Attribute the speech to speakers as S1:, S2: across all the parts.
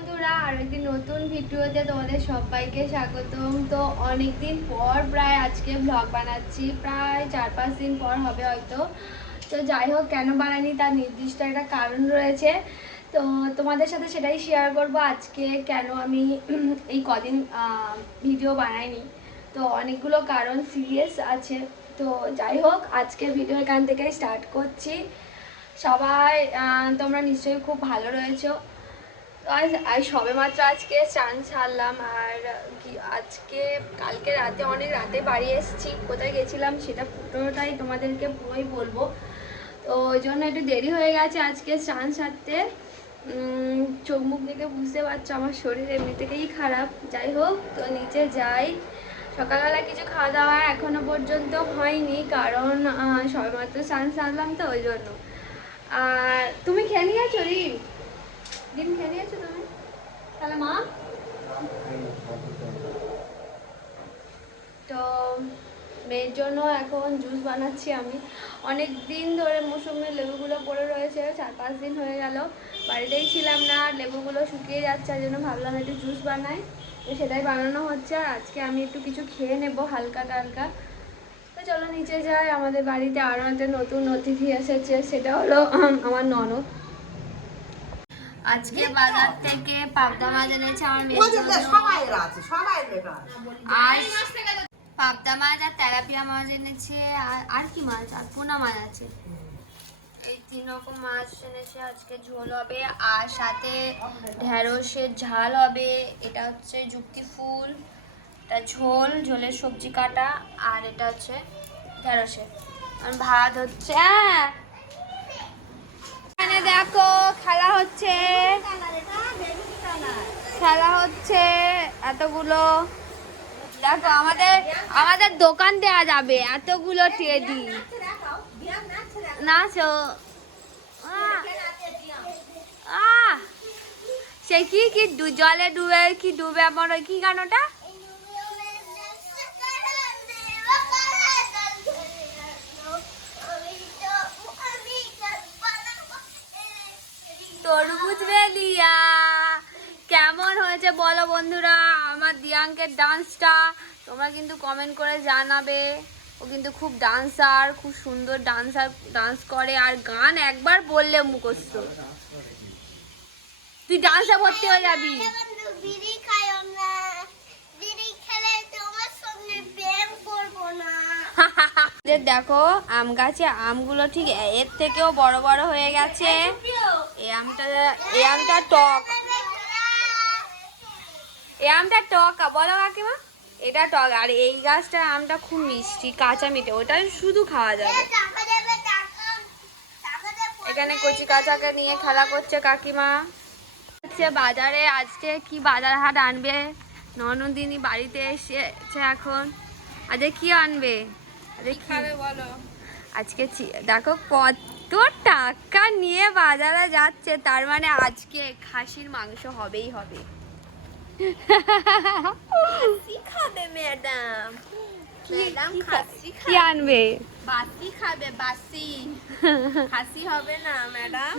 S1: বন্ধুরা আর একটি নতুন ভিডিওতে তোমাদের সবাইকে স্বাগতম। তো অনেকদিন পর প্রায় আজকে ব্লগ বানাচ্ছি, প্রায় চার পাঁচ দিন পর হবে হয়তো। তো যাই হোক, কেন বানানি তার নির্দিষ্ট একটা কারণ রয়েছে। তো তোমাদের সাথে সেটাই শেয়ার করব আজকে, কেন আমি এই কদিন ভিডিও বানাইনি। তো অনেকগুলো কারণ সিরিয়াস আছে। তো যাই হোক, আজকে ভিডিও এখান থেকে স্টার্ট করছি। সবাই তোমরা নিশ্চয়ই খুব ভালো রয়েছো। আজ সবে মাত্র আজকে চান ছাড়লাম আর আজকে, কালকে রাতে, অনেক রাতে বাড়ি এসেছি। কোথায় গেছিলাম সেটা পুরোটাই তোমাদেরকে পুরোই বলব। তো ওই জন্য একটু দেরি হয়ে গেছে আজকে চান সারতে। চোখ মুখ দেখে বুঝতে পারছ, আমার শরীর এমনি থেকেই খারাপ। যাই হোক, তো নিচে যাই। সকালবেলা কিছু খাওয়া দাওয়া এখনও পর্যন্ত হয়নি, কারণ সবেমাত্র চান সারলাম তো, ওই জন্য। আর তুমি খেয়ে নিয়েছো, রিম? ডিম খেয়ে নিয়েছো তুমি? তাহলে মা? তো মেয়ের জন্য এখন জুস বানাচ্ছি আমি। অনেক দিন ধরে মৌসুমি লেবুগুলো পড়ে রয়েছে, চার পাঁচ দিন হয়ে গেল। বাড়িতেই ছিলাম না লেবুগুলো শুকিয়ে যাচ্ছে, আর জন্য ভাবলাম একটু জুস বানাই। তো সেটাই বানানো হচ্ছে, আর আজকে আমি একটু কিছু খেয়ে নেব হালকা টালকা। তো চলো নিচে যাই, আমাদের বাড়িতে আরও একটা নতুন অতিথি এসেছে, সেটা হলো আমার ননদ। আজকে বাজার থেকে পাবদা মাছ এনেছে আমার মেয়ের
S2: সবাই আছে সবাই
S1: আর পাবদা মাছ আর তেলাপিয়া মাছ এনেছে আর আর কি মাছ? আর পোনা মাছ আছে। এই তিন রকম মাছ এনেছে আজকে ঝোল হবে আর সাথে ঢেঁড়সের ঝাল হবে। এটা হচ্ছে যুক্তি ফুল এটা ঝোল ঝোলের সবজি কাটা আর এটা হচ্ছে ঢেঁড়সের আর ভাত হচ্ছে হ্যাঁ এখানে দেখো, খেলা হচ্ছে। খেলা হচ্ছে এতগুলো। দেখো, আমাদের আমাদের দোকান দেওয়া যাবে এতগুলো টেডি নাচো। সে কি কি জলে ডুবে, কি ডুবে আমার কি গানটা? কেমন বলো বন্ধুরা আমার দিয়াঙ্কের ডান্সটা তোমরা কিন্তু কমেন্ট করে জানাবে। ও কিন্তু খুব ডান্সার খুব সুন্দর ডান্সার ডান্স করে। আর গান একবার বললে মুখস্থ। তুই ডান্সে ভর্তি হয়ে যাবি। দেখো আম গাছে আমগুলো ঠিক এর থেকেও বড় বড় হয়ে গেছে। এই আমটা এই আমটা টক। এই আমটা টক বলো কাকিমা? এটা টক আর এই গাছটার আমটা খুব মিষ্টি কাঁচা মিঠে ওটা শুধু খাওয়া যাবে। এখানে কচি কাঁচাকে নিয়ে খেলা করছে কাকিমা। হচ্ছে বাজারে আজকে কি বাজার হাট আনবে? ননদিনী বাড়িতে এসেছে এখন। আজকে কি আনবে? কি
S2: বলো?
S1: আজকে দেখো কত টাকা নিয়ে বাজারে যাচ্ছে তার মানে আজকে খাসির মাংস হবেই হবে।
S2: খাবে ম্যাডাম। ম্যাডাম খাসি
S1: কি আনবে?
S2: বাসি খাবে বাসি। খাসি হবে না ম্যাডাম।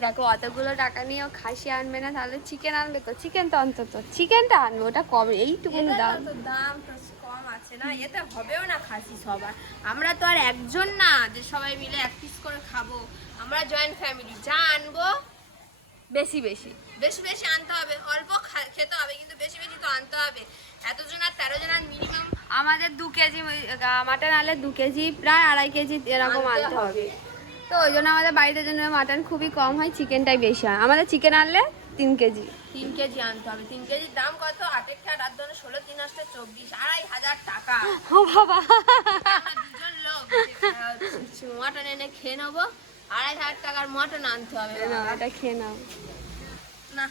S1: দেখো অতগুলো টাকা নিয়েও খাসি আনবে না তাহলে চিকেন আনবে তো। চিকেন তো অন্তত। চিকেনটা আনবে ওটা কবে? এইটুকুনি দাম।
S2: দাম তো কম আছে না? এতে হবেও না খাসি সবার। আমরা তো আর একজন না যে সবাই মিলে এক পিস করে খাব। আমরা জয়েন্ট ফ্যামিলি যা আনব
S1: বেশি বেশি।
S2: বেশি বেশি আনতে হবে। অল্প খেতে হবে কিন্তু বেশি বেশি তো আনতে হবে। এতজন আর তেরো জন আর মিনিমাম
S1: আমাদের দু কেজি মাটন আনলে দু কেজি প্রায় আড়াই কেজি এরকম
S2: আনতে
S1: হবে। তো ওই জন্য আমাদের বাড়িতে জন্য মাটন খুবই কম হয় চিকেনটাই বেশি হয়। আমাদের চিকেন আনলে তিন কেজি।
S2: তিন কেজি আনতে হবে। তিন কেজির দাম কত? আটের খেয়া রাত ধরে ষোলো তিন আসতে চব্বিশ আড়াই হাজার টাকা।
S1: ও বাবা।
S2: দুজন লোক। মাটন এনে খেয়ে নেব। আড়াই হাজার টাকার মটন আনতে হবে
S1: এটা খেয়ে নাও।
S2: না।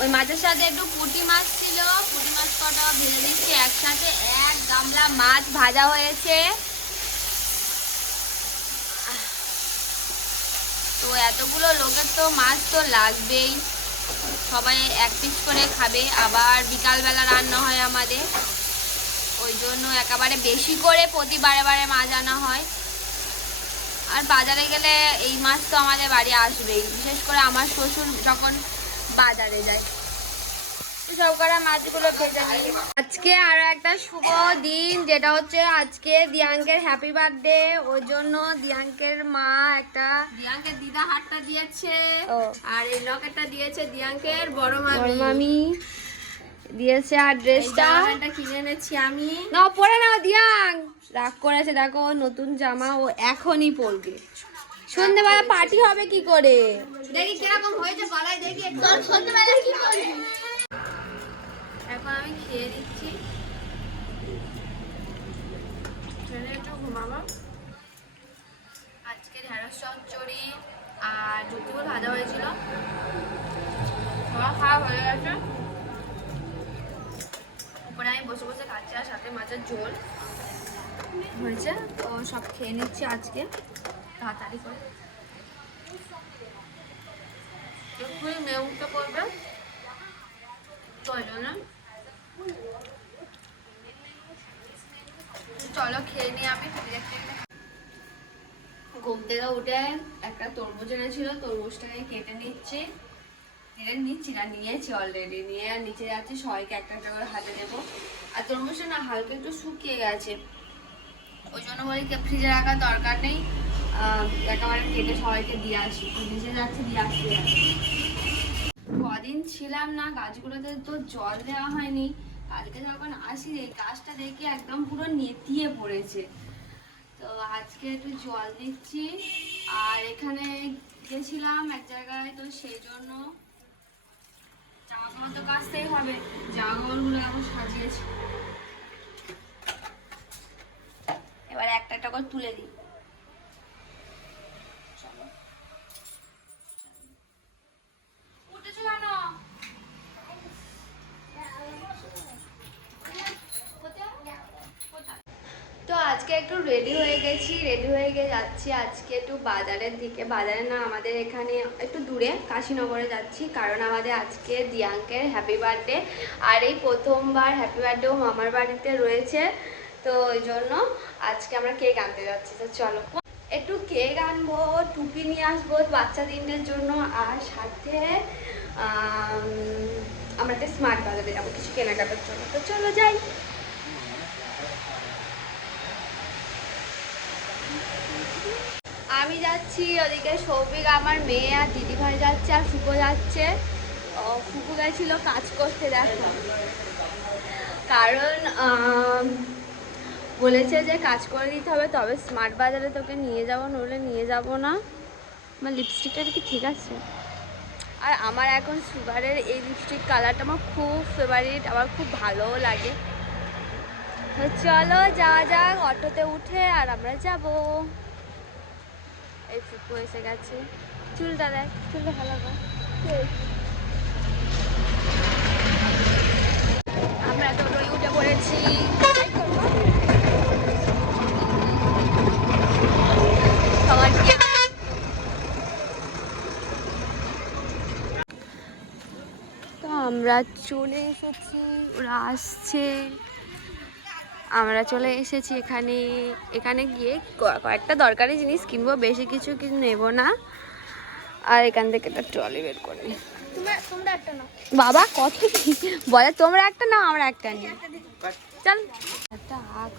S1: ওই মাছের সাথে একটু পুঁটি মাছ ছিল। পুঁটি মাছ কটা ভেজে দিচ্ছি একসাথে। এক গামলা মাছ ভাজা হয়েছে। তো এতগুলো লোকের তো মাছ তো লাগবেই। সবাই এক পিস করে খাবে। আবার বিকালবেলা রান্না হয় আমাদের। ওই জন্য একেবারে বেশি করে প্রতি বারে বারে মাছ আনা হয়।
S2: আর বাজারে গেলে এই মাছ তো আমাদের বাড়ি আসবেই। বিশেষ করে আমার শ্বশুর যখন বাজারে যায়। করা মাছগুলো ভেজে নিই।
S1: আজকে আরও একটা শুভ দিন যেটা হচ্ছে আজকে দিয়াঙ্কের হ্যাপি বার্থডে ওর জন্য দিয়াঙ্কের মা একটা
S2: দিয়াঙ্কে দিদা হাটটা দিয়েছে আর এই লকেটটা দিয়েছে দিয়াঙ্কের বড়
S1: বড়
S2: মামি
S1: মামি। দিয়েছে আর ড্রেসটা
S2: জামাটা কিনে এনেছি আমি।
S1: নাও পরে নাও দিয়াং। রাগ করেছে দেখো নতুন জামা ও এখনই পরবে। সন্ধ্যেবেলা পার্টি হবে কি করে?
S2: দেখি কীরকম হয়েছে পাড়ায় দেখি একটু।
S3: সন্ধ্যাবেলা কি করবি?
S2: এখন আমি খেয়ে দিচ্ছি ট্রেনে একটু ঘুমাবো। আজকে ঢেঁড়স চচ্চড়ি আর জুতুগুলো ভাজা হয়েছিল। খাওয়া খাওয়া হয়ে গেছে। বসে বসে খাচ্ছি আর সাথে মাছের ঝোল হয়েছে। তো সব খেয়ে নিচ্ছি আজকে। তাড়াতাড়ি করে। এক্ষুনি মেয়ে উঠতে পড়বে ওই জন্য। চলো খেয়ে নিই আমি। ঘুম থেকে উঠে একটা তরমুজ এনেছিল, তরমুজটাকে কেটে নিচ্ছি। কেটে নিচ্ছি না, নিয়েছি অলরেডি নিয়ে আর নিচে যাচ্ছি, সবাইকে একটা একটা করে হাতে দেবো। আর তরমুজটা না হালকা একটু শুকিয়ে গেছে। ওই জন্য বলি ফ্রিজে রাখার দরকার নেই। একেবারে কেটে সবাইকে দিয়ে আসি। নিচে যাচ্ছি, দিয়ে আসি কদিন ছিলাম না, গাছগুলোতে তো জল দেওয়া হয়নি। কালকে যখন আসি, এই গাছটা দেখে একদম পুরো নেতিয়ে পড়েছে। তো আজকে একটু জল দিচ্ছি। আর এখানে গেছিলাম এক জায়গায়, তো সেই জন্য কাপড় তো কাজতেই হবে। জামা কাপড়গুলো এখন সাজিয়েছি। এবার একটা একটা করে তুলে দিই চলো উঠেছো কেন
S1: তো আজকে একটু রেডি হয়ে গেছি রেডি হয়ে গিয়ে যাচ্ছি আজকে একটু বাজারের দিকে। বাজারে না আমাদের এখানে একটু দূরে, কাশীনগরে যাচ্ছি, কারণ আমাদের আজকে দিয়াঙ্কের হ্যাপি বার্থডে আর এই প্রথমবার হ্যাপি বার্থডেও মামার বাড়িতে রয়েছে, তো ওই জন্য আজকে আমরা কেক আনতে যাচ্ছি। তো চলো, একটু কেক আনব, টুপি নিয়ে আসব বাচ্চা দিনটার জন্য। আর সাথে আমরা একটা স্মার্ট বাজারে যাব, কিছু কেনাকাটার জন্য। তো চলো যাই। আমি যাচ্ছি, ওদিকে সৌভিক আমার মেয়ে আর দিদিভাই যাচ্ছে আর ফুকো যাচ্ছে। ফুকো গেছিল কাজ করতে, দেখো। কারণ বলেছে যে কাজ করে দিতে হবে, তবে স্মার্ট বাজারে তোকে নিয়ে যাব, নইলে নিয়ে যাব না। আমার লিপস্টিকটা কি ঠিক আছে। আর আমার এখন সুগারের এই লিপস্টিক কালারটা আমার খুব ফেভারিট আমার খুব ভালোও লাগে। চলো, যাওয়া যাক, অটোতে উঠে আর আমরা যাব। চুলটা দেখ চুলটা ভালো আমরা টোটোয় উঠে পড়েছি। তো আমরা চলে এসেছি ওরা আসছে। আমরা চলে এসেছি এখানে এখানে গিয়ে কয়েকটা দরকারি জিনিস কিনবো বেশি কিছু কিছু নেব না। আর এখান থেকে একটা ট্রলি বের করে নিই।
S3: তোমরা তোমরা একটা নাও।
S1: বাবা কত কি? বলে তোমরা একটা না আমরা একটা নিই। চল। একটা আখ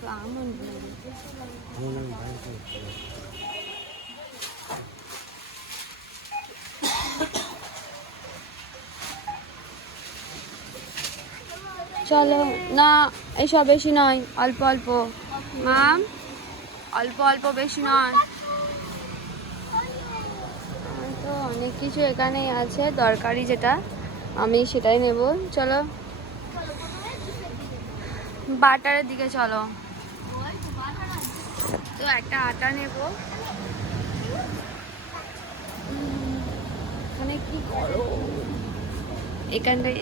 S1: চলো, না এইসব বেশি নয়, অল্প অল্প। মাম অল্প অল্প বেশি নয়। তো অনেক কিছু এখানেই আছে, দরকারি যেটা, আমি সেটাই নেব। চলো। বাটারের দিকে চলো। তো একটা আটা নেব। এখানে কি করো? এখানটায়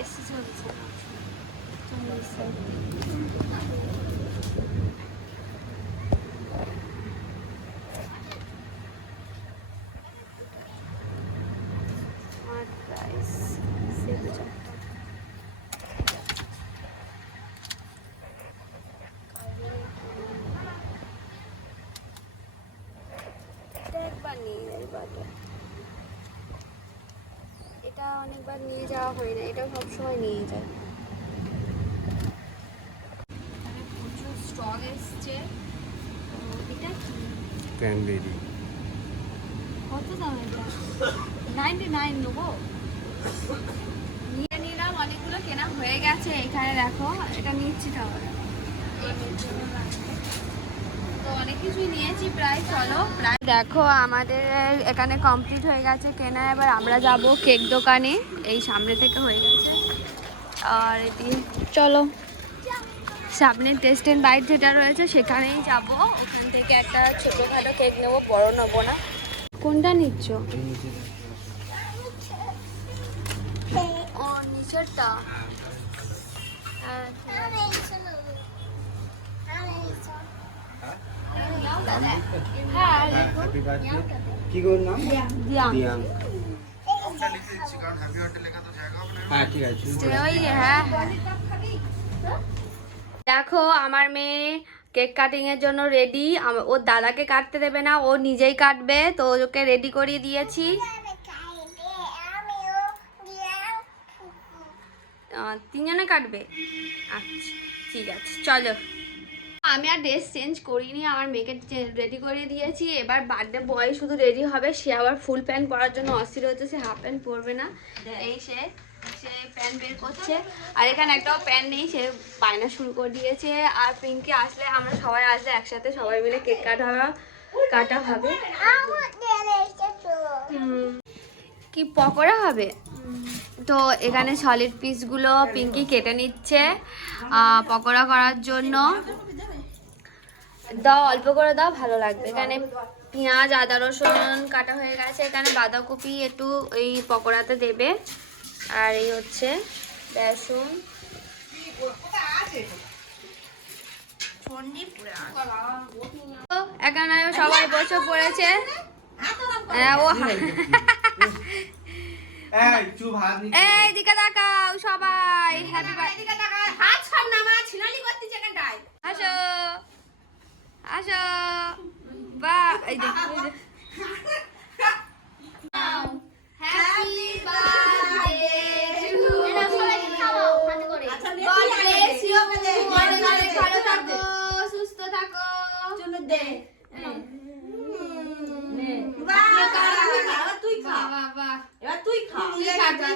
S1: অনেকবার নিয়ে যাওয়া হয় না এটা সবসময় নিয়ে যায় স্টল এটা কি?
S4: ক্র্যানবেরি
S1: কত দাম এটা? নেব। নিয়ে নিলাম অনেকগুলো কেনা হয়ে গেছে এখানে দেখো। এটা নিচ্ছি তাহলে। তো অনেক কিছুই নিয়েছি প্রায় চলো। প্রায় দেখো আমাদের এখানে কমপ্লিট হয়ে গেছে কেনা। এবার আমরা যাব কেক দোকানে। এই সামনে থেকে হয়ে গেছে। আর এটি চলো। সামনে টেস্ট অ্যান্ড বাইট যেটা রয়েছে সেখানেই যাব। ওখান থেকে একটা ছোটোখাটো কেক নেব বড় নেব না। কোনটা নিচ্ছ? ও নিচেরটা। হ্যাঁ ঠিক আছে।
S4: কি নাম দিয়াং ঠিক
S1: হ্যাঁ হ্যাঁ। দেখো আমার মেয়ে কেক কাটিং এর জন্য রেডি ওর দাদাকে কাটতে দেবে না ও নিজেই কাটবে। তো ওকে রেডি করিয়ে দিয়েছি। তিনজনে কাটবে? আচ্ছা ঠিক আছে চলো। আমি আর ড্রেস চেঞ্জ করিনি আমার মেয়েকে রেডি করে দিয়েছি। এবার বার্থডে বয় শুধু রেডি হবে সে আবার ফুল প্যান্ট পরার জন্য অস্থির হচ্ছে সে হাফ প্যান্ট পরবে না। এই সে সে প্যান্ট বের করছে। আর এখানে একটাও প্যান্ট নেই, সে বায়না শুরু করে দিয়েছে। আর পিঙ্কি আসলে, আমরা সবাই আসলে একসাথে সবাই মিলে কেক কাটা কাটা হবে। কি পকোড়া হবে? তো এখানে সলিড পিসগুলো পিঙ্কি কেটে নিচ্ছে পকোড়া করার জন্য। দাও, অল্প করে দাও, ভালো লাগবে। এখানে পেঁয়াজ, আদা, রসুন কাটা হয়ে গেছে। এখানে বাঁধাকপি একটু এই পকোড়াতে দেবে। আর এই হচ্ছে বেসন। এখানে সবাই বসে পড়েছে। হ্যাঁ, ও
S4: এই
S1: দিকে তাকাও সবাই। হ্যাপি
S2: হাত করতে
S1: আসো। আসো। বা এই দেখো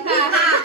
S1: 看看哈